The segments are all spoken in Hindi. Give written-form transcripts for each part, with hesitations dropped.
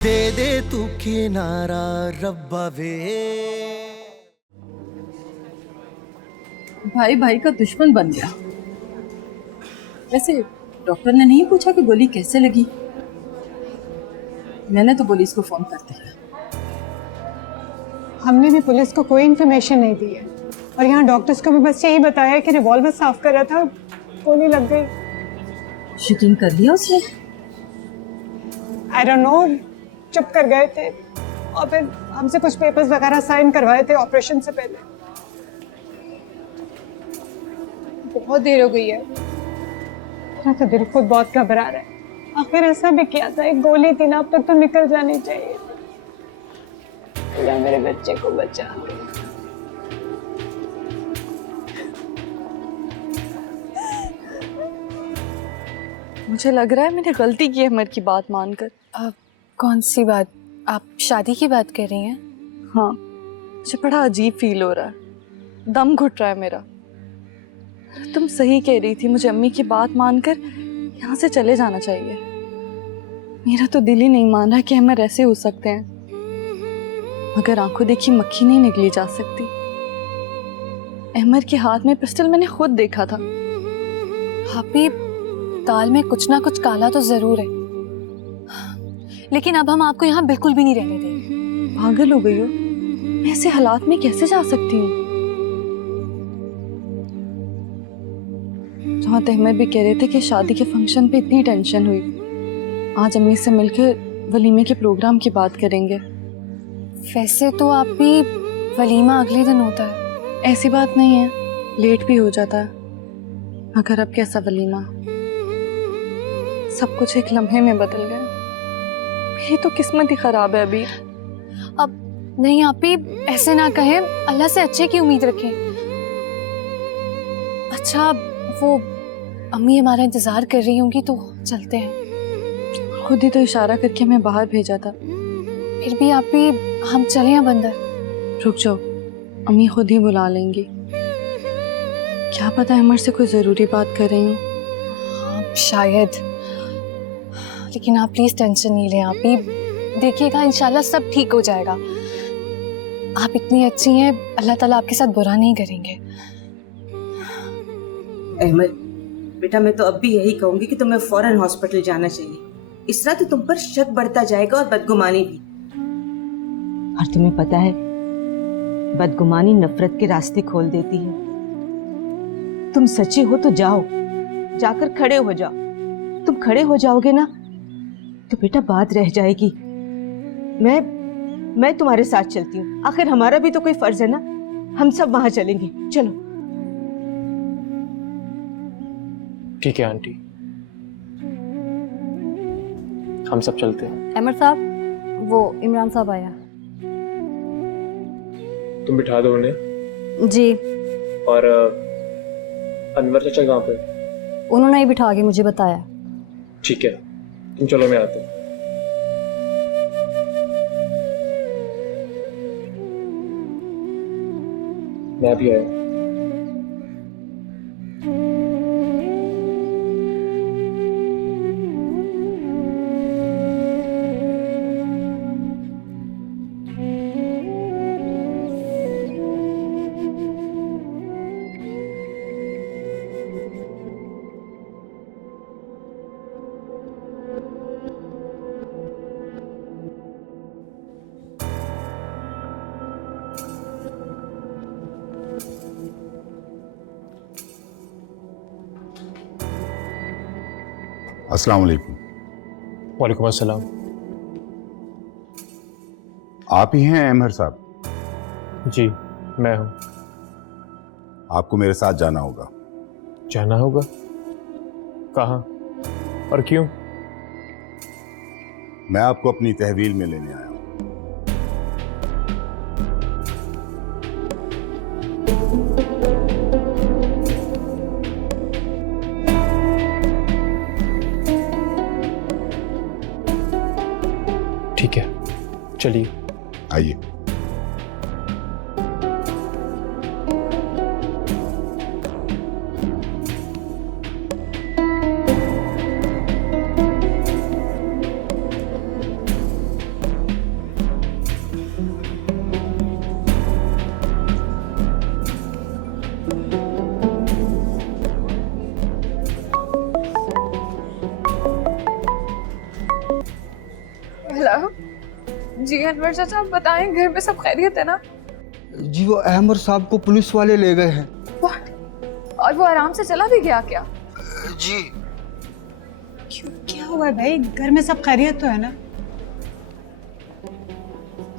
दे दे तू किनारा रब्बा वे। भाई भाई का दुश्मन बन गया। वैसे डॉक्टर ने नहीं पूछा कि गोली कैसे लगी? मैंने तो पुलिस को फोन कर दिया। हमने भी पुलिस को कोई इन्फॉर्मेशन नहीं दी है और यहाँ डॉक्टर्स को भी बस यही बताया कि रिवॉल्वर साफ कर रहा था, गोली लग गई। शूटिंग कर लिया उसने? आई डोंट नो, चुप कर गए थे और फिर हमसे कुछ पेपर्स वगैरह साइन करवाए थे ऑपरेशन से पहले। बहुत देर हो गई है, मेरा तो दिल खुद बहुत घबरा रहा है। आखिर ऐसा भी किया था, एक गोली थी ना, अब तक तो निकल जानी चाहिए। या मेरे बच्चे को बचा। मुझे लग रहा है मैंने गलती की है अमर की बात मानकर। कौन सी बात? आप शादी की बात कर रही हैं? हाँ, मुझे बड़ा अजीब फील हो रहा है, दम घुट रहा है मेरा। तुम सही कह रही थी, मुझे अम्मी की बात मानकर यहाँ से चले जाना चाहिए। मेरा तो दिल ही नहीं मान रहा कि अमर ऐसे हो सकते हैं, मगर आंखों देखी मक्खी नहीं निकली जा सकती। अमर के हाथ में पिस्टल मैंने खुद देखा था। भाभी, दाल में कुछ ना कुछ काला तो जरूर है, लेकिन अब हम आपको यहाँ बिल्कुल भी नहीं रहने देंगे। पागल हो गई हो? मैं ऐसे हालात में कैसे जा सकती हूँ? जहाँ अहमद भी कह रहे थे कि शादी के फंक्शन पे इतनी टेंशन हुई, आज अम्मी से मिलकर वलीमे के प्रोग्राम की बात करेंगे। वैसे तो आप भी वलीमा अगले दिन होता है। ऐसी बात नहीं है, लेट भी हो जाता है, मगर अब कैसा वलीमा? सब कुछ एक लम्हे में बदल गया। मेरी तो किस्मत ही खराब है अभी। अब नहीं, आप भी ऐसे ना कहें, अल्लाह से अच्छे की उम्मीद रखें। अच्छा, वो अम्मी हमारा इंतजार कर रही होंगी तो चलते हैं। खुद ही तो इशारा करके हमें बाहर भेजा था। फिर भी आप भी, हम चले अब अंदर। रुक जाओ, अम्मी खुद ही बुला लेंगी। क्या पता अमर से कोई जरूरी बात कर रही हूँ। हाँ, शायद, लेकिन आप प्लीज टेंशन नहीं लें। आप भी देखिएगा, इंशाल्लाह सब ठीक हो जाएगा। आप इतनी अच्छी हैं, अल्लाह ताला आपके साथ बुरा नहीं करेंगे। अहमद बेटा, मैं तो अब भी यही कहूंगी कि तुम्हें फौरन हॉस्पिटल जाना चाहिए। इस तरह तो तुम पर शक बढ़ता जाएगा और बदगुमानी भी। और तुम्हें पता है, बदगुमानी नफरत के रास्ते खोल देती है। तुम सच्ची हो तो जाओ, जाकर खड़े हो जाओ। तुम खड़े हो जाओगे ना तो बेटा बात रह जाएगी। मैं तुम्हारे साथ चलती हूँ, आखिर हमारा भी तो कोई फर्ज है ना। हम सब वहां चलेंगे, चलो। ठीक है आंटी, हम सब चलते हैं। अमर साहब, वो इमरान साहब आया। तुम बिठा दो उन्हें। जी। और अनवर चाचा कहाँ पे? उन्होंने ही बिठा के मुझे बताया। ठीक है, तुम चलो, मैं आता हूँ। मैं भी आया। अस्सलाम वालेकुम। वालेकुम अस्सलाम। आप ही हैं अमर साहब? जी, मैं हूँ। आपको मेरे साथ जाना होगा। जाना होगा? कहाँ और क्यों? मैं आपको अपनी तहवील में लेने आया हूँ। ठीक है, चलिए। आइए। हेलो जी अनवर चाचा, आप बताएं घर पे सब खैरियत है ना? जी वो अहमद साहब को पुलिस वाले ले गए हैं। What? और वो आराम से चला भी गया क्या? जी क्यों, क्या हुआ है भाई? घर में सब खैरियत तो है ना?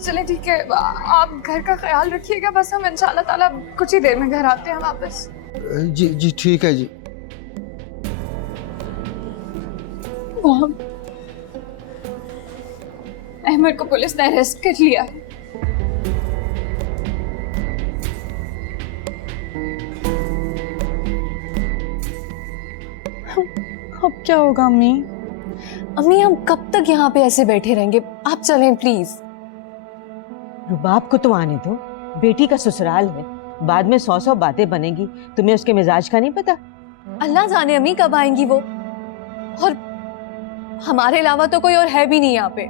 चले ठीक है, आप घर का ख्याल रखिएगा, बस हम इंशाल्लाह ताला कुछ ही देर में घर आते हैं वापस। जी जी ठीक है जी। मॉम, अहमद को पुलिस ने अरेस्ट कर लिया है। अब क्या होगा अम्मी? अम्मी हम कब तक यहाँ पे ऐसे बैठे रहेंगे? आप चलें प्लीज। रुबाब को तो आने दो, बेटी का ससुराल है, बाद में 100 बातें बनेगी। तुम्हें उसके मिजाज का नहीं पता? अल्लाह जाने अम्मी कब आएंगी वो, और हमारे अलावा तो कोई और है भी नहीं यहाँ पे।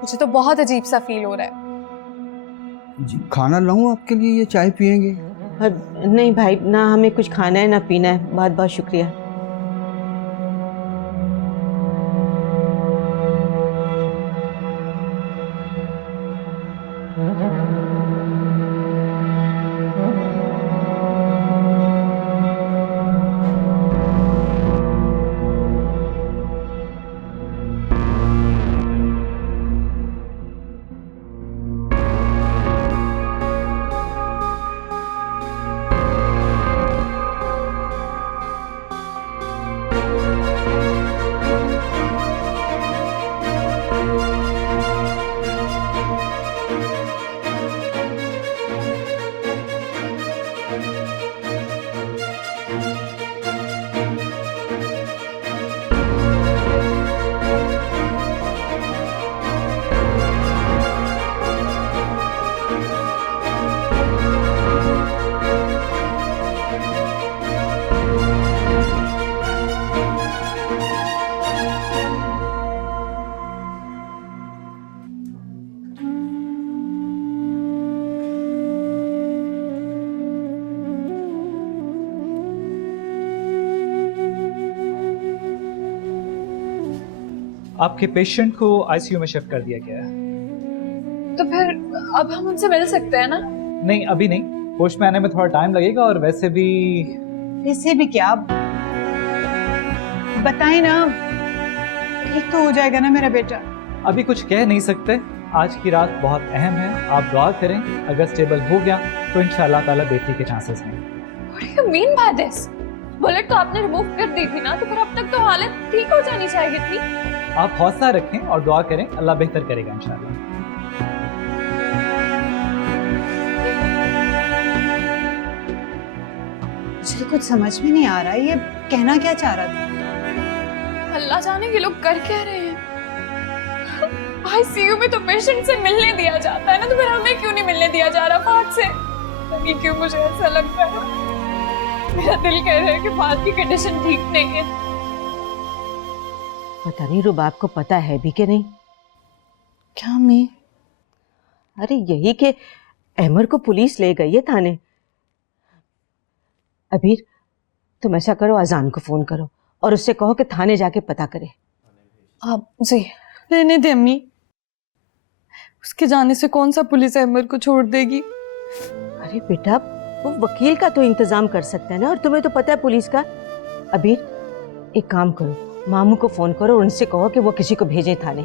मुझे तो बहुत अजीब सा फील हो रहा है। जी खाना लाऊं आपके लिए, ये चाय पियेंगे? नहीं भाई, ना हमें कुछ खाना है ना पीना है, बहुत बहुत शुक्रिया। आपके पेशेंट को आईसीयू में शिफ्ट कर दिया गया है। तो फिर अब हम उनसे मिल सकते हैं ना? नहीं अभी नहीं, होश में आने में थोड़ा टाइम लगेगा, और वैसे भी क्या बताएं ना, ठीक तो हो जाएगा ना मेरा बेटा? अभी कुछ कह नहीं सकते। आज की रात बहुत अहम है, आप दुआ करें, अगर स्टेबल हो गया तो इंशाल्लाह ताला बेटी के चांसेस हैं। What do you mean by this? Bullet तो आपने रिमूव कर दी थी ना, तो फिर अब तक तो हालत ठीक हो जानी चाहिए थी। आप हौसला रखें और दुआ करें, अल्लाह बेहतर करेगा इंशाल्लाह। मुझे कुछ समझ में नहीं आ रहा है, ये कहना क्या चाह रहा था? अल्लाह जाने ये लोग कर क्या रहे हैं। आईसीयू में तो पेशेंट से मिलने दिया जाता है ना, तो फिर हमें क्यों नहीं मिलने दिया जा रहा फात से? अभी क्यों मुझे ऐसा लगता है, मेरा दिल कह रहा है कि फात की कंडीशन ठीक नहीं है। पता नहीं रुबाब को पता है भी कि नहीं। क्या मैं? अरे यही कि अहमर को पुलिस ले गई है थाने। अबीर तुम ऐसा करो, अजान को फोन करो और उससे कहो कि थाने जाके पता करे। आप जी रहने दे अम्मी, उसके जाने से कौन सा पुलिस अहमर को छोड़ देगी? अरे बेटा, वो वकील का तो इंतजाम कर सकते हैं ना, और तुम्हें तो पता है पुलिस का। अबीर एक काम करो, मामू को फोन करो और उनसे कहो कि वो किसी को भेजे थाने।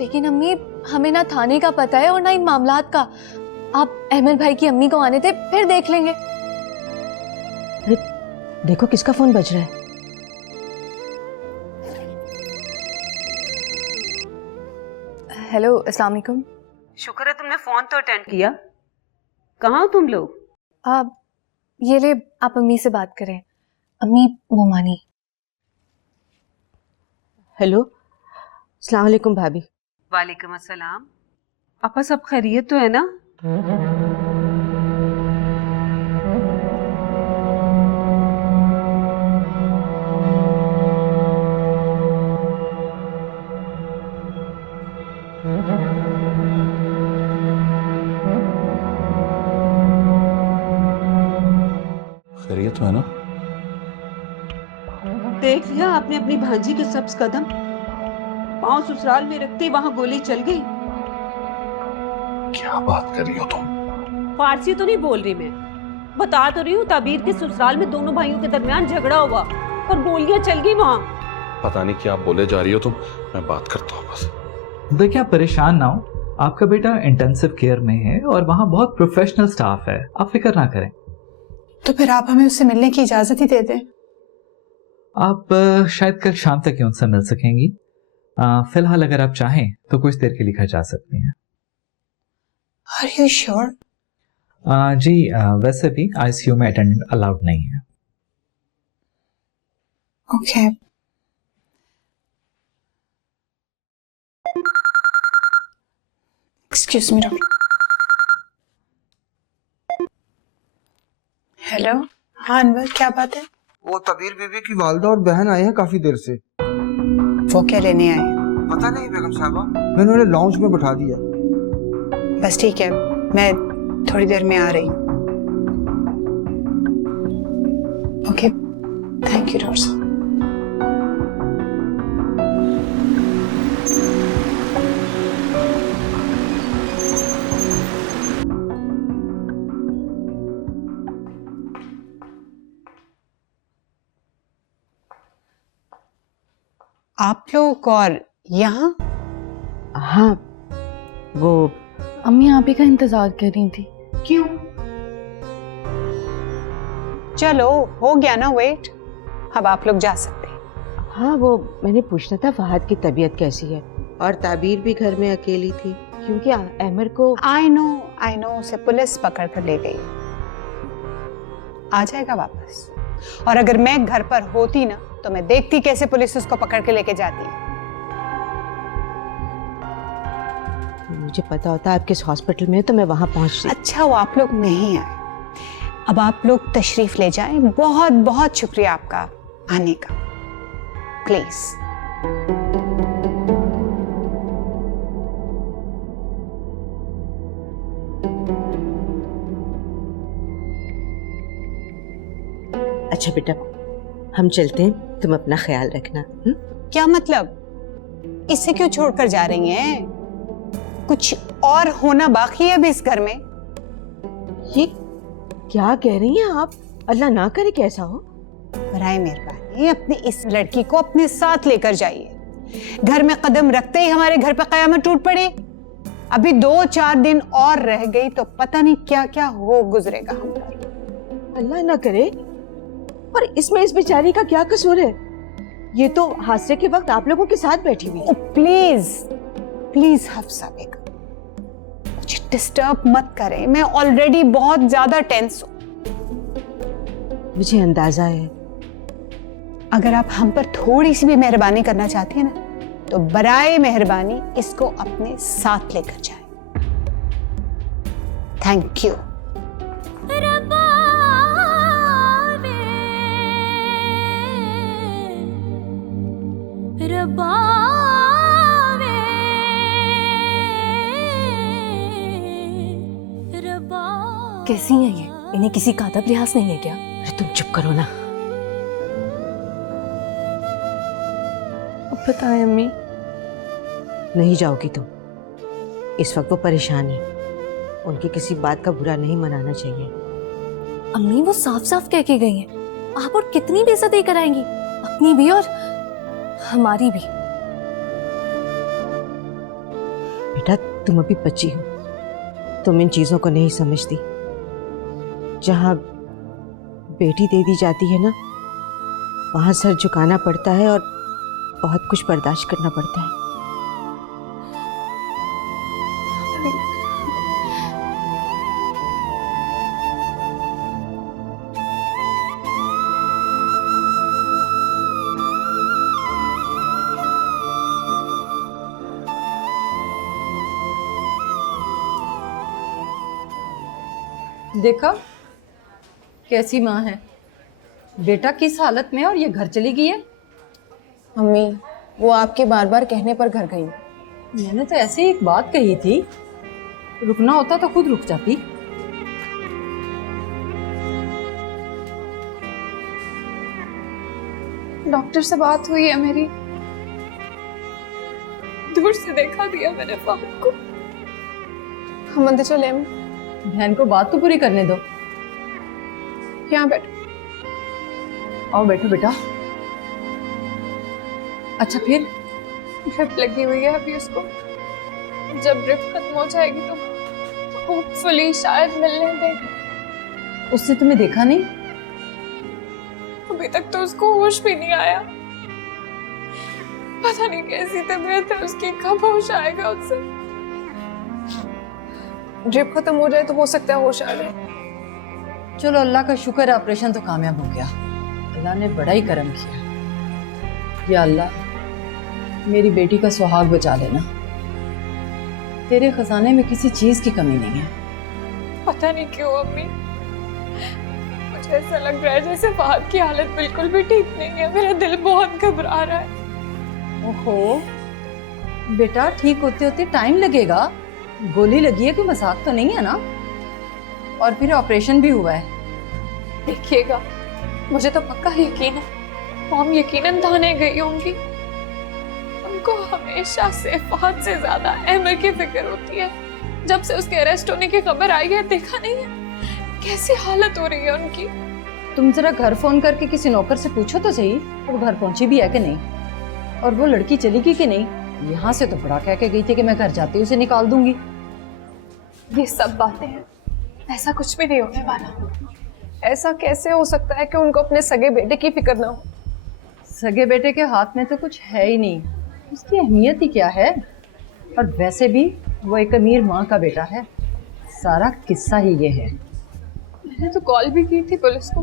लेकिन अम्मी हमें ना थाने का पता है और ना इन मामलात का। आप अहमद भाई की अम्मी को आने थे, फिर देख लेंगे। अरे देखो किसका फोन बज रहा है। हेलो अस्सलाम वालेकुम। शुक्र है तुमने फोन तो अटेंड किया। कहाँ हो तुम लोग? आप ये ले, आप अम्मी से बात करें। अम्मी मोमानी। हेलो, अस्सलाम वालेकुम भाभी। वालेकुम अस्सलाम। आपा सब खैरियत तो है ना? खैरियत तो है ना? देख लिया आपने अपनी भांजी के सब्ज कदम? पांव ससुराल में रखते वहां गोली चल गई। क्या बात कर रही हो तुम? फारसी तो नहीं बोल रही मैं, बता तो रही हूँ ताबीर के ससुराल में दोनों भाइयों के दरमियान झगड़ा हुआ और गोलियां चल गई वहां। पता नहीं क्या बोले जा रही हो तुम, मैं बात करता हूँ बस। देखिए आप परेशान ना हो, आपका बेटा इंटेंसिव केयर में है और वहाँ बहुत प्रोफेशनल स्टाफ है, आप फिक्र ना करें। तो फिर आप हमें उससे मिलने की इजाजत ही दे दें। आप शायद कल शाम तक ही उनसे मिल सकेंगी। फिलहाल अगर आप चाहें तो कुछ देर के लिए घर जा सकती हैं। Are you sure? जी वैसे भी आईसीयू में अटेंडेंट अलाउड नहीं है। Okay. Excuse me doctor. Hello. हाँ अनवर, क्या बात है? वो तबीर बीबी की वालदा और बहन आए हैं काफी देर से। वो क्या लेने आए? पता नहीं बेगम साहबा, मैंने उन्हें लाउंज में बैठा दिया। बस ठीक है, मैं थोड़ी देर में आ रही हूँ। ओके, थैंक यू डॉक्टर साहब। आप लोग और यहाँ? हाँ, वो अम्मी आप ही का इंतजार कर रही थी। क्यों? चलो हो गया ना वेट, अब आप लोग जा सकते हैं। हाँ, वो मैंने पूछना था फहद की तबीयत कैसी है, और ताबीर भी घर में अकेली थी क्योंकि अहमर को आई नो उसे पुलिस पकड़ कर ले गई, आ जाएगा वापस। और अगर मैं घर पर होती ना तो मैं देखती कैसे पुलिस उसको पकड़ के लेके जाती है। मुझे पता होता आप किस हॉस्पिटल में है तो मैं वहां पहुंचती। अच्छा वो आप लोग नहीं आए, अब आप लोग तशरीफ ले जाएं। बहुत बहुत शुक्रिया आपका आने का, प्लीज। अच्छा बेटा, हम चलते हैं, तुम अपना ख्याल रखना। क्या मतलब? इसे क्यों छोड़कर जा रही हैं? कुछ और होना बाकी है अभी इस घर में। ये क्या कह रही हैं आप? अल्लाह ना करे कैसा हो। बराए मेहरबानी अपनी इस लड़की को अपने साथ लेकर जाइए। घर में कदम रखते ही हमारे घर पे कयामत टूट पड़ी। अभी 2-4 दिन और रह गई तो पता नहीं क्या क्या हो गुजरेगा हम पर। अल्लाह ना करे। और इसमें इस बेचारी का क्या कसूर है? ये तो हादसे के वक्त आप लोगों के साथ बैठी हुई है। प्लीज प्लीज हफ्सा बेगम, मुझे डिस्टर्ब मत करें, मैं ऑलरेडी बहुत ज्यादा टेंस हूं। मुझे अंदाजा है। अगर आप हम पर थोड़ी सी भी मेहरबानी करना चाहती हैं ना तो बराए मेहरबानी इसको अपने साथ लेकर जाएं। Thank you. कैसी हैं ये? इन्हें किसी का अदब लिहाज नहीं है क्या? अरे तुम चुप करो ना। अब बताएं अम्मी। नहीं जाओगी तुम, इस वक्त वो परेशान है, उनकी किसी बात का बुरा नहीं मनाना चाहिए। अम्मी वो साफ साफ कह के गई हैं, आप और कितनी बेइज्जती कराएंगी, अपनी भी और हमारी भी। बेटा तुम अभी बच्ची हो, तुम इन चीजों को नहीं समझती। जहां बेटी दे दी जाती है ना, वहां सर झुकाना पड़ता है और बहुत कुछ बर्दाश्त करना पड़ता है। देखा कैसी माँ है, बेटा किस हालत में है और ये घर चली गई है। मम्मी वो आपके बार बार कहने पर घर गई। मैंने तो ऐसे ही एक बात कही थी, रुकना होता तो खुद रुक जाती। डॉक्टर से बात हुई है मेरी, दूर से देखा दिया मैंने फाहद को। हम अंदर चले अम्मी। बहन को बात तो पूरी करने दो। यहाँ बैठो। आओ बैठो बेटा। अच्छा फिर? ड्रिप लगी हुई है अभी उसको। जब ड्रिप खत्म हो जाएगी तो होपफुली शायद मिलने देगी। उसने तुम्हें देखा नहीं? अभी तक तो उसको होश भी नहीं आया। पता नहीं कैसी तबीयत है उसकी, कब होश आएगा उससे। ड्रिप खत्म हो जाए तो हो सकता है होश आ जाए। चलो अल्लाह का शुक्र है ऑपरेशन तो कामयाब हो गया। अल्लाह ने बड़ा ही करम किया। या अल्लाह मेरी बेटी का सुहाग बचा लेना। तेरे खजाने में किसी चीज की कमी नहीं है। पता नहीं क्यों अम्मी, मुझे ऐसा लग रहा है जैसे फहद की हालत बिल्कुल भी ठीक नहीं है। मेरा दिल बहुत घबरा रहा है। ओहो बेटा, ठीक होते होते टाइम लगेगा। गोली लगी है, कोई मजाक तो नहीं है ना? और फिर ऑपरेशन भी हुआ है। देखिएगा, मुझे तो पक्का यकीन है मॉम यकीनन थाने गई होंगी। उनको हमेशा से फहद से ज्यादा अहमर की फिक्र होती है। जब से उसके अरेस्ट होने की खबर आई है, देखा नहीं है कैसी हालत हो रही है उनकी। तुम जरा घर फोन करके किसी नौकर से पूछो तो सही वो घर पहुंची भी है कि नहीं, और वो लड़की चली गई कि नहीं। यहाँ से तो बड़ा कह के गई थी कि मैं घर जाती हूँ उसे निकाल दूंगी। ये सब बातें हैं, ऐसा कुछ भी नहीं होने वाला। ऐसा कैसे हो सकता है कि उनको अपने सगे बेटे की फिक्र ना हो? सगे बेटे के हाथ में तो कुछ है ही नहीं, उसकी अहमियत ही क्या है। और वैसे भी वो एक अमीर माँ का बेटा है। सारा किस्सा ही ये है। मैंने तो कॉल भी की थी पुलिस को।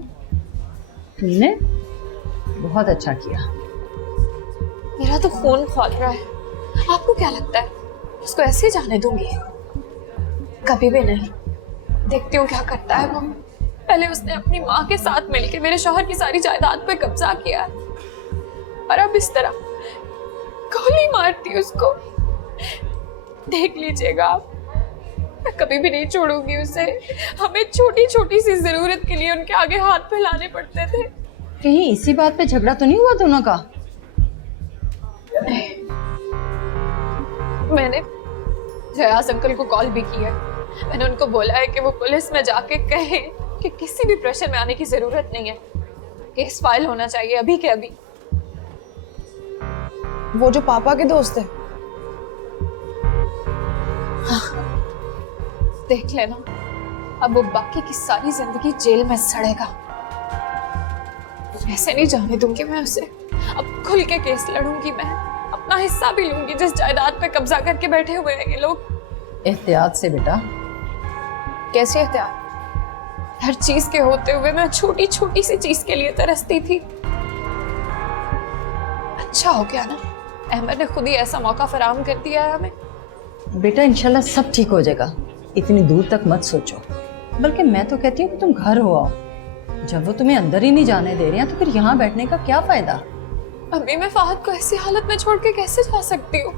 तुमने बहुत अच्छा किया। मेरा तो खून खौल रहा है। आपको क्या लगता है उसको ऐसे ही जाने दूंगी? कभी भी नहीं। देखती हूँ क्या करता है वो। पहले उसने अपनी माँ के साथ मिलकर मेरे शौहर की सारी जायदाद पे कब्जा किया है, और अब इस तरह गोली मारती उसको। देख लीजिएगा आप, मैं कभी भी नहीं छोड़ूंगी उसे। हमें छोटी छोटी सी जरूरत के लिए उनके आगे हाथ फैलाने पड़ते थे। कहीं इसी बात पे झगड़ा तो नहीं हुआ दोनों का? मैंने जयास अंकल को कॉल भी किया। मैंने उनको बोला है कि वो पुलिस में जाके कहे कि किसी भी प्रेशर में आने की जरूरत नहीं है, केस फाइल होना चाहिए अभी के अभी। वो जो पापा के दोस्त है, हाँ, देख लेना, अब वो बाकी की सारी जिंदगी जेल में सड़ेगा। ऐसे नहीं जाने दूंगी मैं उसे। अब खुल के केस लड़ूंगी मैं, अपना हिस्सा भी लूंगी जिस जायदाद पे कब्जा करके बैठे हुए हैं ये लोग। एहतियात से बेटा। कैसी एहतियात? हर चीज के होते हुए मैं छोटी छोटी सी चीज के लिए तरसती थी। अच्छा हो गया ना, अहमद ने खुद ही ऐसा मौका फराहम कर दिया है हमें। बेटा इंशाल्लाह सब ठीक हो जाएगा। इतनी दूर तक मत सोचो। बल्कि मैं तो कहती हूँ कि तुम घर हो आओ। जब वो तुम्हें अंदर ही नहीं जाने दे रहे हैं तो फिर यहाँ बैठने का क्या फायदा? अभी मैं फहद को ऐसी हालत में छोड़ के कैसे जा सकती हूँ?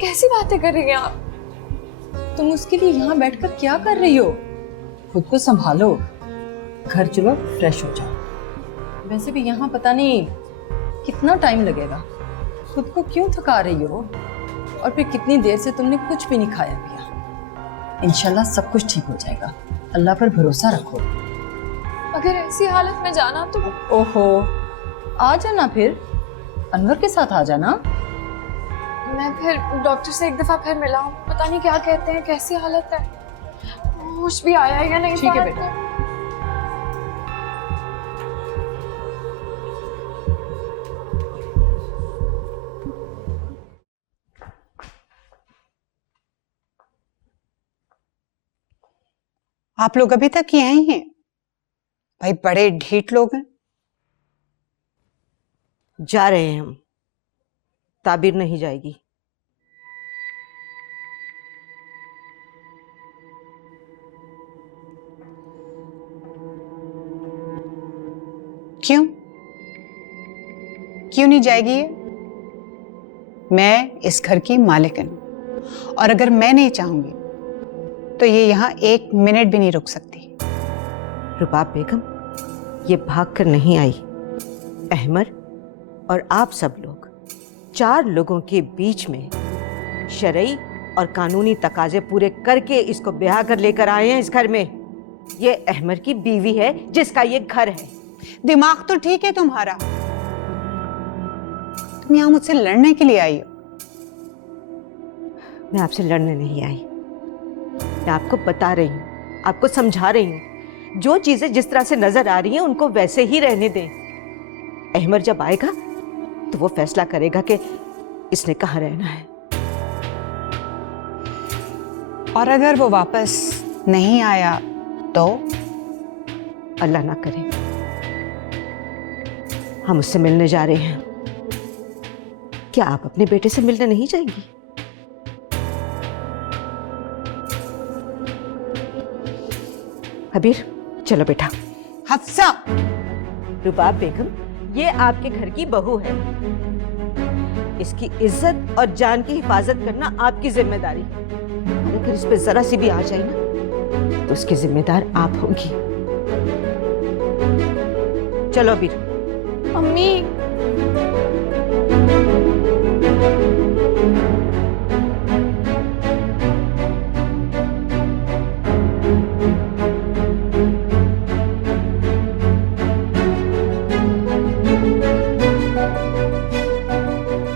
कैसी बातें कर रही हैं आप? तुम उसके लिए यहाँ बैठकर क्या कर रही हो? खुद को संभालो, घर चलो, फ्रेश हो जाओ। वैसे भी यहाँ पता नहीं कितना टाइम लगेगा। खुद को क्यों थका रही हो? और फिर कितनी देर से तुमने कुछ भी नहीं खाया पिया। इंशाल्लाह सब कुछ ठीक हो जाएगा। अल्लाह पर भरोसा रखो। अगर ऐसी हालत में जाना तो ओहो, आ जाना फिर, अनवर के साथ आ जाना। मैं फिर डॉक्टर से एक दफा फिर मिला हूँ, पता नहीं क्या कहते हैं, कैसी हालत है, होश भी आया है या नहीं। ठीक है बेटा। आप लोग अभी तक यहीं हैं? भाई बड़े ढीठ लोग हैं। जा रहे हैं हम, ताबीर नहीं जाएगी। क्यों क्यों नहीं जाएगी ये? मैं इस घर की मालिकन हूं, और अगर मैं नहीं चाहूंगी तो ये यहाँ 1 मिनट भी नहीं रुक सकती। रुबाब बेगम, ये भाग कर नहीं आई। अहमर और आप सब लोग 4 लोगों के बीच में शरई और कानूनी तकाजे पूरे करके इसको ब्याह कर लेकर आए हैं इस घर में। ये अहमद की बीवी है जिसका ये घर है। दिमाग तो ठीक है तुम्हारा, तुम यहाँ मुझसे लड़ने के लिए आई हो। मैं आपसे लड़ने नहीं आई, मैं आपको बता रही हूँ, आपको समझा रही हूँ। जो चीजें जिस तरह से नजर आ रही हैं उनको वैसे ही रहने दें। अहमद जब आएगा तो वो फैसला करेगा कि इसने कहाँ रहना है। और अगर वो वापस नहीं आया तो? अल्लाह ना करे, हम उससे मिलने जा रहे हैं। क्या आप अपने बेटे से मिलने नहीं जाएंगी? हबीर चलो बेटा। हफ्सा। रुबाब बेगम, ये आपके घर की बहू है, इसकी इज्जत और जान की हिफाजत करना आपकी जिम्मेदारी। और अगर इस पे जरा सी भी आ जाए ना तो उसकी जिम्मेदार आप होंगी। चलो अबीर। अम्मी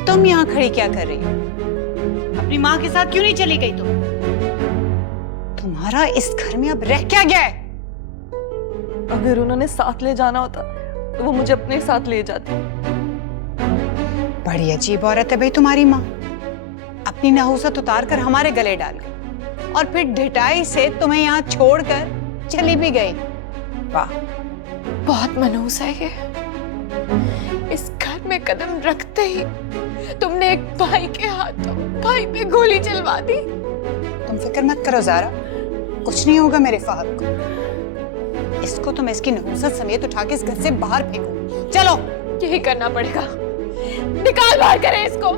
तुम यहाँ खड़ी क्या कर रही हो? अपनी माँ के साथ क्यों नहीं चली गई तुम? तुम्हारा इस घर में अब रह क्या गया है? अगर उन्होंने साथ ले जाना होता तो वो मुझे अपने साथ ले जाती। बड़ी अजीब औरत है भाई तुम्हारी माँ। अपनी नहुसत उतार कर हमारे गले डाल गई और फिर ढिठाई से तुम्हें यहाँ छोड़कर चली भी गई। वाह, बहुत मनहूस है ये। इस घर में कदम रखते ही तुमने एक भाई के हाथों भाई पे गोली चलवा दी। तुम फिक्र मत करो ज़ारा, कुछ नहीं होगा मेरे फहद को। इसको तो मैं इसकी नहुसत समेत उठा के इस घर से बाहर फेंकूं। चलो। यही करना पड़ेगा, निकाल बाहर करें इसको।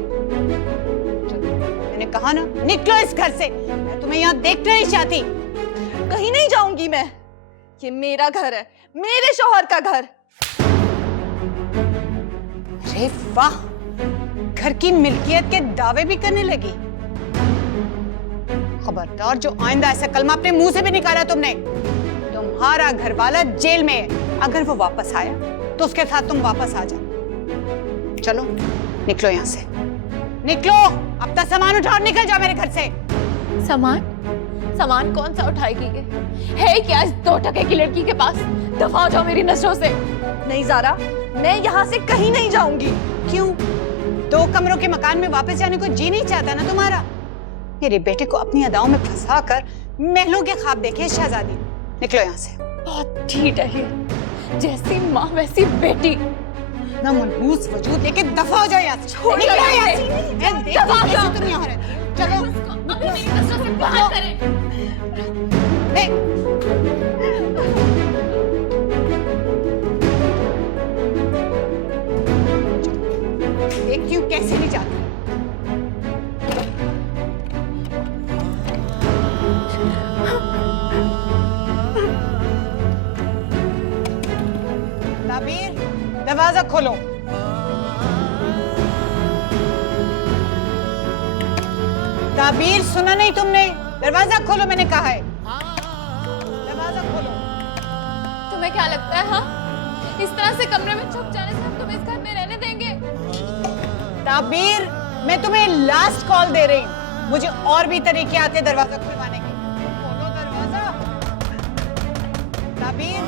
मैंने कहा ना, निकलो इस घर से। मैं तुम्हें यहाँ देखना नहीं चाहती। कहीं नहीं जाऊंगी मैं, ये मेरा घर है, मेरे शौहर का घर। अरे वाह, घर की मिल्कियत के दावे भी करने लगी। खबरदार, जो आइंदा ऐसा कलमा अपने मुंह से भी निकाला तुमने। तुम्हारा घर वाला जेल में है, अगर वो वापस आया तो उसके साथ तुम वापस आ जाओ। चलो निकलो यहाँ से, निकलो। अपना सामान उठाओ, निकल जाओ मेरे घर से। सामान कौन सा उठाएगी? है क्या इस 2 टके की लड़की के पास? दफा हो जाओ मेरी नजरों से। नहीं ज़ारा, मैं यहाँ से कहीं नहीं जाऊंगी। क्यों? 2 कमरों के मकान में वापस जाने को जी नहीं चाहता ना तुम्हारा? मेरे बेटे को अपनी अदाओं में फंसा कर महलों के ख्वाब देखे शहजादी। निकलो यहाँ से। बहुत ढीठ है ये, जैसी माँ वैसी बेटी। ना मनहूस वजूद लेके दफा हो जाओ यहाँ से। छोड़ निकलो दो यहाँ इसे। से। मैं देख दफा हो कैसे जाओ। तुम यहाँ रहती हो। चलो। अभी मेरी नजरों से बाहर करें। देखती हूँ कैसे नहीं जाती। ताबीर, दरवाजा खोलो। ताबीर, सुना नहीं तुमने? दरवाजा खोलो, मैंने कहा है। दरवाजा खोलो। तुम्हें क्या लगता है, हाँ? इस तरह से कमरे में छुप जाने से हम तुम्हें इस घर में रहने देंगे? ताबीर, मैं तुम्हें लास्ट कॉल दे रही हूँ। मुझे और भी तरीके आते हैं दरवाजा खुलवाने के। खोलो दरवाजा। ताबीर,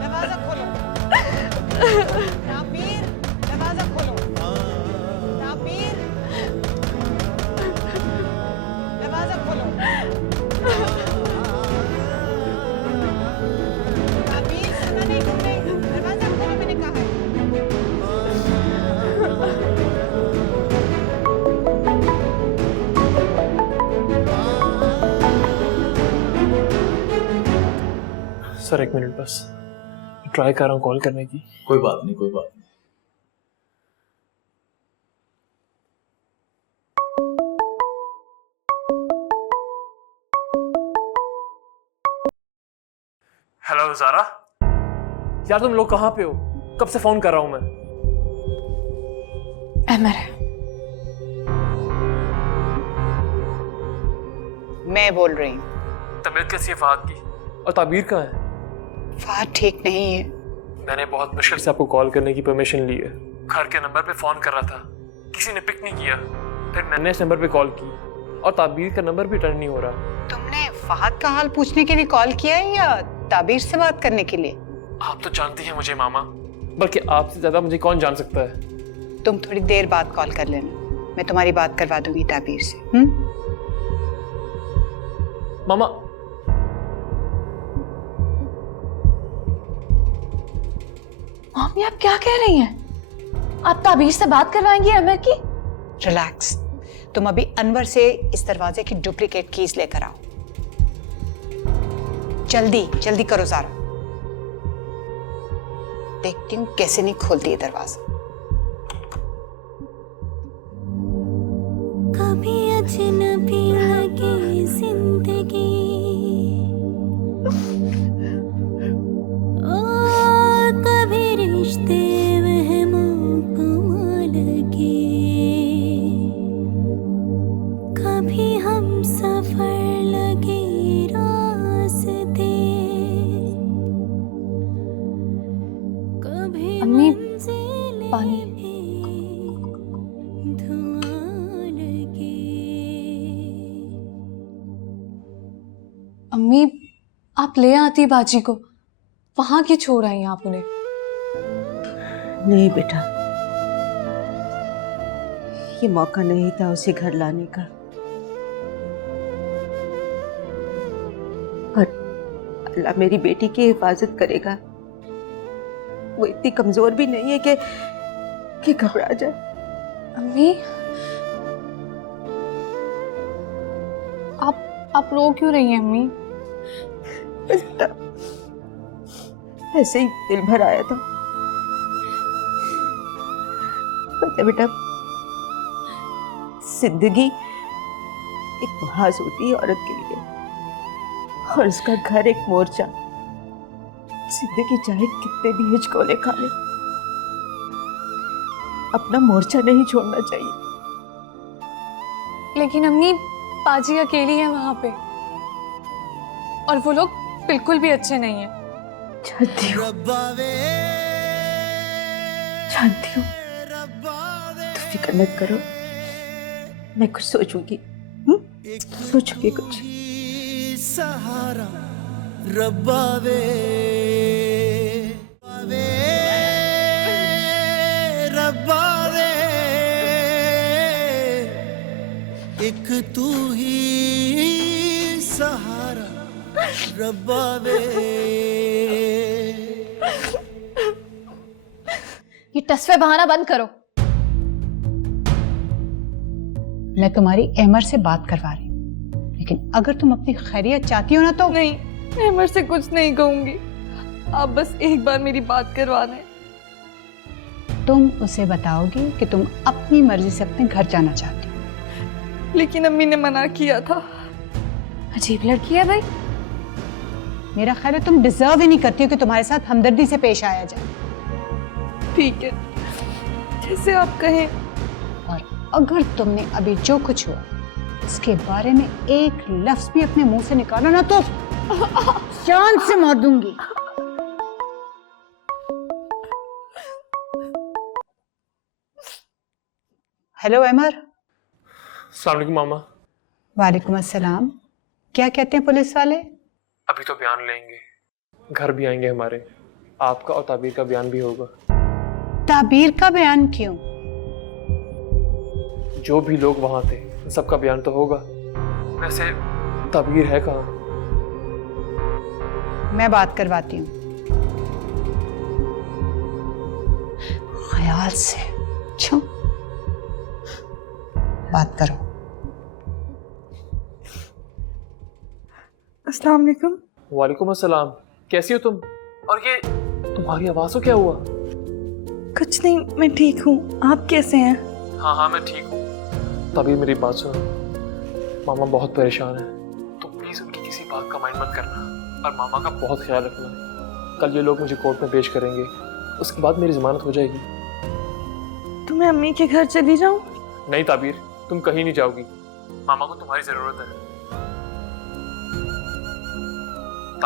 दरवाजा खोलो। ताबीर, दरवाजा खोलो। ताबीर, दरवाजा खोलो। ताबीर, सुना नहीं तुमने? दरवाजा खोलो, मैंने कहा है। सर 1 मिनट बस, ट्राई कर रहा हूँ कॉल करने की। कोई बात नहीं, कोई बात नहीं। हेलो ज़ारा, यार तुम लोग कहाँ पे हो? कब से फोन कर रहा हूँ मैं। अमर है, मैं बोल रही हूँ। तबीयत कैसी है फहद की? और ताबीर कहाँ है? फहद ठीक नहीं है। मैंने बहुत मुश्किल से आपको कॉल करने की परमिशन ली है। घर के नंबर पे फोन कर रहा था, किसी ने पिक नहीं किया। फिर मैंने इस नंबर पे कॉल की और ताबीर का नंबर भी टर्न नहीं हो रहा। तुमने फहद का हाल पूछने के लिए कॉल किया है या ताबीर से बात करने के लिए? आप तो जानती हैं मुझे मामा, बल्कि आपसे ज्यादा मुझे कौन जान सकता है। तुम थोड़ी देर बाद कॉल कर लेना, मैं तुम्हारी बात करवा दूंगी ताबीर से। मामा, मम्मी आप क्या कह रही हैं? आप ताबीर से बात करवाएंगी अमर की? रिलैक्स, तुम अभी अनवर से इस दरवाजे की डुप्लीकेट कीज लेकर आओ। जल्दी जल्दी करो ज़ारा, देखती हूँ कैसे नहीं खोलती है दरवाजा। कभी अजनबी लगे जिंदगी, ओ कभी रिश्ते वहमों को लगे, कभी हम सफर लगे रास्ते, कभी अम्मी पानी। अम्मी आप ले आती बाजी को, वहां क्यों छोड़ आई आप उन्हें? नहीं बेटा, ये मौका नहीं था उसे घर लाने का। और अल्लाह मेरी बेटी की हिफाजत करेगा। वो इतनी कमजोर भी नहीं है कि घबरा जाए। अम्मी आप रो क्यों रही हैं अम्मी? बेटा ऐसे ही दिल भर आया था। पता बेटा, जिंदगी एक महाज होती है औरत के लिए, और उसका घर एक मोर्चा। जिंदगी चाहे कितने भी हिचकोले खा ले, अपना मोर्चा नहीं छोड़ना चाहिए। लेकिन अम्मी पाजी अकेली है वहां पे, और वो लोग बिल्कुल भी अच्छे नहीं है। जानती हूँ, जानती हूँ। तुम फिक्र मत करो, मैं कुछ सोचूंगी। सोचूंगी कुछ। सहारा रब्बा वे, रब्बा वे, एक तू ही सहारा रब्बा वे। ये टसवे बहाना बंद करो। मैं तुम्हारी अमर से बात करवा रही हूँ, लेकिन अगर तुम अपनी खैरियत चाहती हो ना तो। नहीं, मैं अमर से कुछ नहीं कहूंगी। आप बस एक बार मेरी बात करवा दें। तुम उसे बताओगी कि तुम अपनी मर्जी से अपने घर जाना चाहती हो। लेकिन अम्मी ने मना किया था। अजीब लड़की है भाई। मेरा ख्याल है तुम डिजर्व ही नहीं करती हो कि तुम्हारे साथ हमदर्दी से पेश आया जाए। ठीक है, जैसे आप कहें। और अगर तुमने अभी जो कुछ हुआ इसके बारे में एक लफ्ज भी अपने मुंह से निकाला ना तो जान से मार दूंगी। हेलो अमर। अस्सलाम वालेकुम मामा। वालेकुम अस्सलाम। क्या कहते हैं पुलिस वाले? अभी तो बयान लेंगे, घर भी आएंगे हमारे, आपका और ताबीर का बयान भी होगा। ताबीर का बयान क्यों? जो भी लोग वहां थे उन सबका बयान तो होगा। वैसे ताबीर है कहाँ? मैं बात करवाती हूँ। ख्याल से छो बात करो। अस्सलाम वालेकुम। वालेकुम अस्सलाम। कैसी हो तुम? और ये तुम्हारी आवाज को क्या हुआ? कुछ नहीं, मैं ठीक हूँ। आप कैसे हैं? हाँ मैं ठीक हूँ। तभी मेरी बात सुनो, मामा बहुत परेशान है, तो प्लीज उनकी किसी बात का माइंड मत करना और मामा का बहुत ख्याल रखना। कल ये लोग मुझे कोर्ट में पेश करेंगे, उसके बाद मेरी जमानत हो जाएगी। तो मैं अम्मी के घर चली जाऊँ? नहीं ताबीर, तुम कहीं नहीं जाओगी, मामा को तुम्हारी जरूरत है।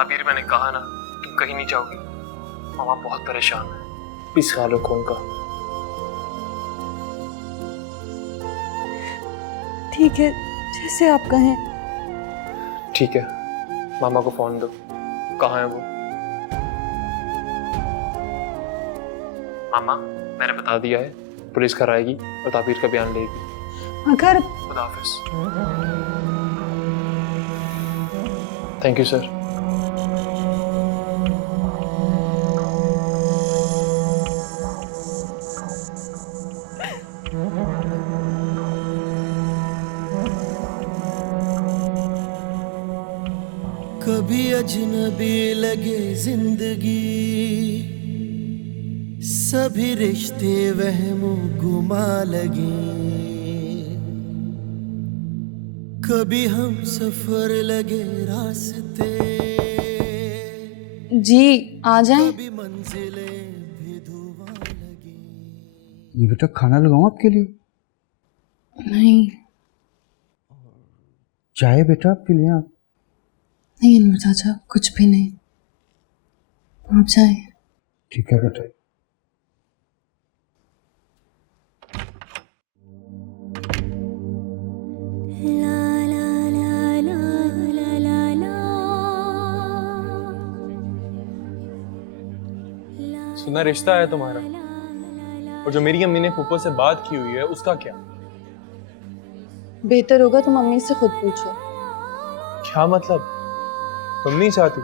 ताबीर मैंने कहा ना, तुम कहीं नहीं जाओगी। मामा बहुत परेशान है, प्लीज ख्याल रखो उनका। ठीक है, जैसे आप कहें। ठीक है, मामा को फोन दो। कहाँ है वो? मामा, मैंने बता दिया है, पुलिस घर आएगी और ताबीर का बयान लेगी। अगर खुदा हाफिज। Thank you sir. कभी अजनबी लगे जिंदगी, सभी रिश्ते वहमों गुमा लगे। कभी हम सफर लगे रास्ते, जी आ जाएं। कभी मंजिलें भी धुआं लगे। ये बेटा खाना लगाऊं आपके लिए? नहीं चाय बेटा आपके लिए? आप नहीं अनवर चाचा, कुछ भी नहीं, आप जाए। ठीक है बेटा। सुना रिश्ता है तुम्हारा, और जो मेरी अम्मी ने फूफो से बात की हुई है उसका क्या? बेहतर होगा तुम अम्मी से खुद पूछो। क्या मतलब? तुम नहीं चाहती?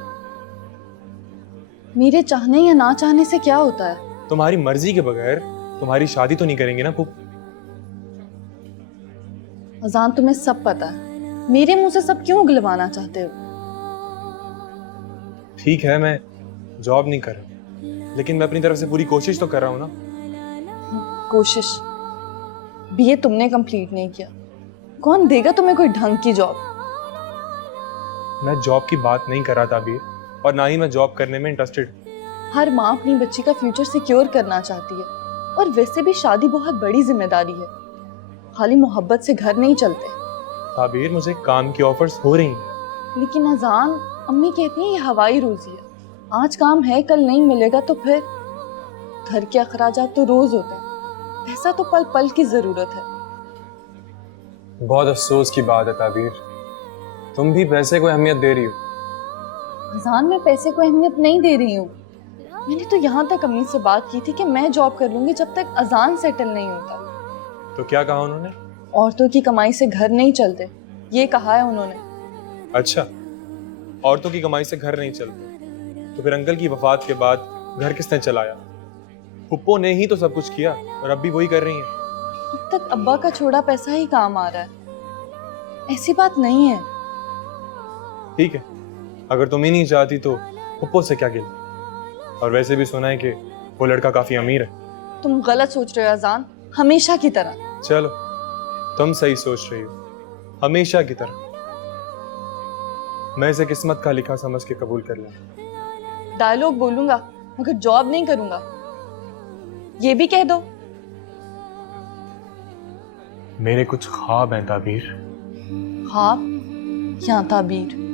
मेरे चाहने या ना चाहने से क्या होता है? तुम्हारी मर्जी के बगैर तुम्हारी शादी तो नहीं करेंगे ना फूफो? अजान, तुम्हें सब पता है, मेरे मुंह से सब क्यों उगलवाना चाहते हो? ठीक है, मैं जॉब नहीं कर रहा, लेकिन मैं अपनी तरफ से पूरी कोशिश तो कर रहा हूँ ना। कोशिश? बीए तुमने कंप्लीट नहीं किया, कौन देगा तुम्हें कोई ढंग की जॉब? मैं जॉब की बात नहीं कर रहा था अभी, और ना ही मैं जॉब करने में इंटरेस्टेड। हर माँ अपनी बच्ची का फ्यूचर सिक्योर करना चाहती है, और वैसे भी शादी बहुत बड़ी जिम्मेदारी है, खाली मोहब्बत से घर नहीं चलते। ताबीर, मुझे काम की ऑफर्स हो रही हैं। लेकिन अजान, अम्मी कहती है ये हवाई रोजी है, आज काम है कल नहीं मिलेगा तो फिर? घर के अखराजात तो रोज होते हैं, पैसा तो पल पल की जरूरत है। बहुत अफसोस की बात है ताबीर, तुम भी पैसे को अहमियत दे रही हो। अजान, मैं पैसे को अहमियत नहीं दे रही हूँ, मैंने तो यहाँ तक अम्मी से बात की थी कि मैं जॉब कर लूंगी जब तक अजान सेटल नहीं होता। तो क्या कहा उन्होंने? औरतों की कमाई से घर नहीं चलते, ये कहा है उन्होंने। अच्छा, औरतों की कमाई से घर नहीं चलते, तो फिर अंकल की वफात के बाद घर किसने चलाया? फुप्पो ने ही तो सब कुछ किया, और अब भी वही कर रही हैं। अब तक अब्बा का छोड़ा पैसा ही काम आ रहा है, ऐसी बात नहीं है। ठीक है, अगर तुम ही नहीं चाहती तो फुप्पो से क्या गिला? और वैसे भी सुना है कि वो लड़का काफी अमीर है। तुम गलत सोच रहे हो अजान, हमेशा की तरह। चलो, तुम सही सोच रही हो, हमेशा की तरह। मैं इसे किस्मत का लिखा समझ के कबूल कर लूं। डायलॉग बोलूंगा मगर जॉब नहीं करूंगा, ये भी कह दो। मेरे कुछ ख्वाब हैं ताबीर। ख्वाब या ताबीर,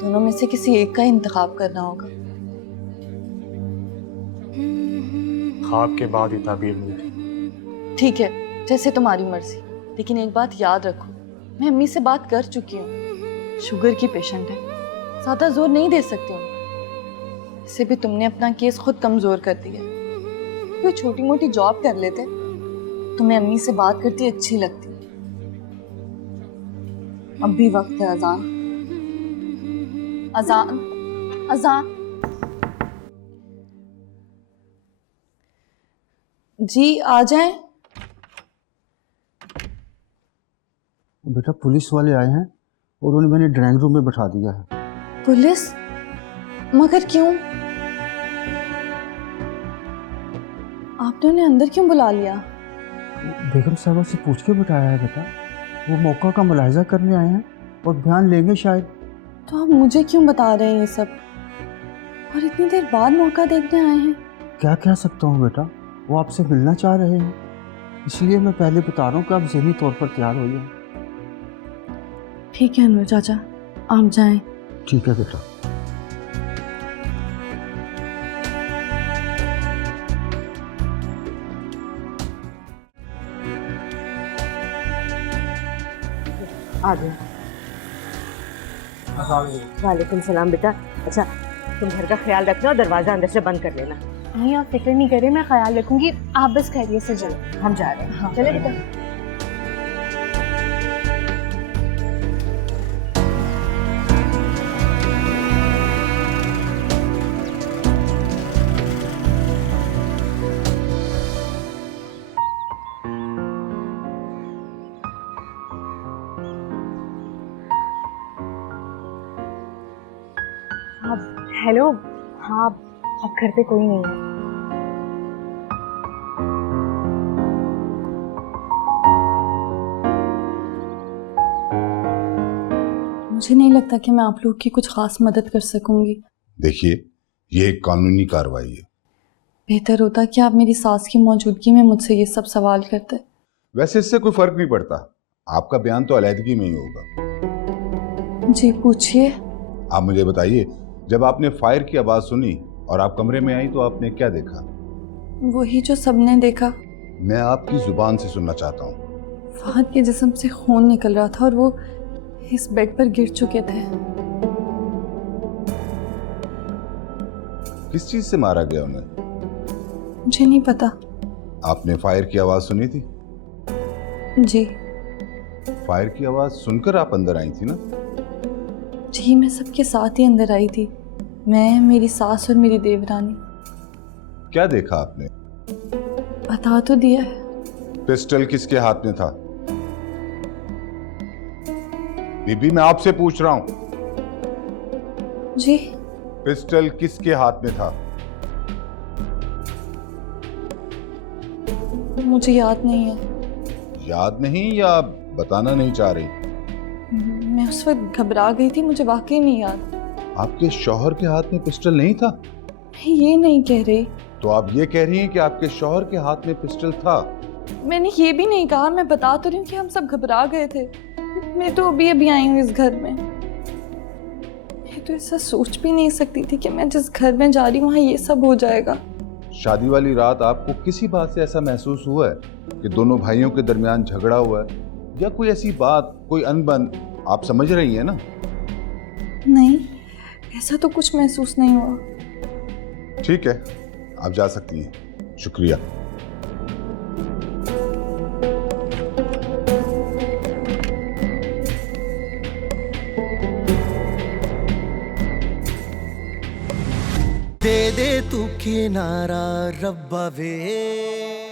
दोनों में से किसी एक का इंतखाब करना होगा। ख्वाब के बाद ही ताबीर मिलती। ठीक है, जैसे तुम्हारी मर्जी, लेकिन एक बात याद रखो, मैं अम्मी से बात कर चुकी हूँ, शुगर की पेशेंट है, ज्यादा जोर नहीं दे सकती हूँ। इससे भी तुमने अपना केस खुद कमजोर कर दिया, कोई छोटी मोटी जॉब कर लेते, तुम्हें अम्मी से बात करती अच्छी लगती। अब भी वक्त है अजान, अजान, अजान। जी आ जाएं। बेटा पुलिस वाले आए हैं और उन्हें मैंने ड्राइंग रूम में बैठा दिया है। पुलिस? मगर क्यों? आपने उन्हें अंदर क्यों बुला लिया? बेगम साहबा से पूछ के बैठाया है बेटा, वो मौका का मुलाहिजा करने आए हैं और बयान लेंगे शायद। तो आप मुझे क्यों बता रहे हैं ये सब, और इतनी देर बाद मौका देखने आए हैं? क्या कह सकता हूँ बेटा, वो आपसे मिलना चाह रहे हैं, इसलिए मैं पहले बता रहा हूँ कि आप ज़हनी तौर पर तैयार हो जाए। ठीक है अनवर चाचा, आप जाएं। ठीक है बेटा। आ गया। वालेकुम सलाम बेटा। अच्छा तुम घर का ख्याल रखना और दरवाजा अंदर से बंद कर लेना। नहीं आप फिक्र नहीं करें, मैं ख्याल रखूंगी। आप बस खैरियत से जाओ। हम जा रहे हैं। हाँ। चले बेटा। हेलो। हाँ अब घर पे कोई नहीं है। मुझे नहीं लगता कि मैं आप लोग की कुछ खास मदद कर सकूंगी। देखिए ये एक कानूनी कार्रवाई है। बेहतर होता कि आप मेरी सास की मौजूदगी में मुझसे ये सब सवाल करते। वैसे इससे कोई फर्क नहीं पड़ता, आपका बयान तो अलहदगी में ही होगा। जी पूछिए। आप मुझे बताइए, जब आपने फायर की आवाज सुनी और आप कमरे में आई तो आपने क्या देखा? वही जो सबने देखा। मैं आपकी जुबान से सुनना चाहता हूँ। फहद के जिस्म से खून निकल रहा था और वो इस बेड पर गिर चुके थे। किस चीज से मारा गया उन्हें? मुझे नहीं पता। आपने फायर की आवाज सुनी थी? जी। फायर की आवाज सुनकर आप अंदर आई थी ना? जी मैं सबके साथ ही अंदर आई थी, मैं, मेरी सास और मेरी देवरानी। क्या देखा आपने? बता तो दिया है। पिस्टल किसके हाथ में था? बीबी मैं आपसे पूछ रहा हूं। जी। पिस्टल किसके हाथ में था? मुझे याद नहीं है। याद नहीं या बताना नहीं चाह रही? मैं उस वक्त घबरा गई थी, मुझे वाकई नहीं याद। आपके शौहर के हाथ में पिस्टल नहीं था? मैं ये नहीं कह रही। तो आप ये कह रही हैं कि आपके शौहर के हाथ में पिस्टल था? मैंने ये भी नहीं कहा, मैं बता तो रही हूँ कि हम सब घबरा गए थे। मैं तो अभी आई हूँ इस घर में। मैं तो ऐसा सोच भी नहीं सकती थी कि मैं जिस घर में जा रही हूँ वहाँ ये सब हो जाएगा। शादी वाली रात आपको किसी बात से ऐसा महसूस हुआ है कि दोनों भाइयों के दरमियान झगड़ा हुआ है, या कोई ऐसी बात, कोई अनबन? आप समझ रही हैं ना? नहीं, ऐसा तो कुछ महसूस नहीं हुआ। ठीक है, आप जा सकती हैं। शुक्रिया। दे दे तू किनारा रब्बा वे।